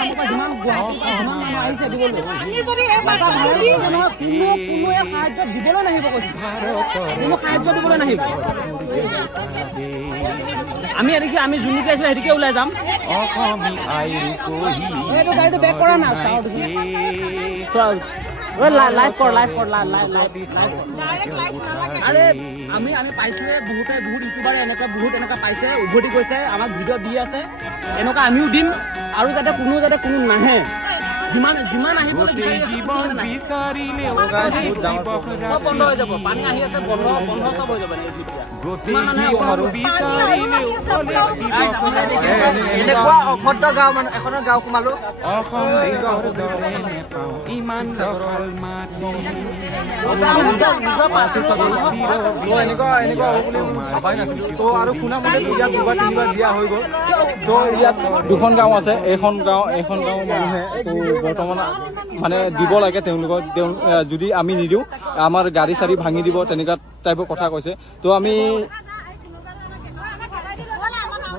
আসামৰ পৰা যিমান মানুহ আহিছে দিবলৈ কোনোৱে সাহায্য দিবলৈ নাহিব কৈছে কোনো সাহায্য দিবলৈ নাহিব আমি এদিকে আমি যোনদিকে আছিলো সেদিকে ওলাই যাম এইটো গাড়ীটো বেক কৰা না লাইভ কৰ আৰে আমি পাইছোৱে বহুত ইউটিউবাৰে বহুত এনেকুৱা পাইছে উভতি গৈছে আমাক ভিডিঅ' দি আছে এনেকুৱা আমিও দিম আৰু যাতে কোনো নাহে যিমান আহিবলৈ বিচাৰিলে চব বন্ধ হৈ যাব পানী আহি আছে বন্ধ চব হৈ যাব এনেকুৱা অভদ্ৰ গাঁও মানে এখনৰ গাঁও সোমালো দুখন গাঁও আছে এইখন গাঁও মানুহে বৰ্তমান মানে দিব লাগে তেওঁলোকক যদি আমি নিদিওঁ আমাৰ গাড়ী চাড়ী ভাঙি দিব তেনেকুৱা টাইপৰ কথা কৈছে তো আমি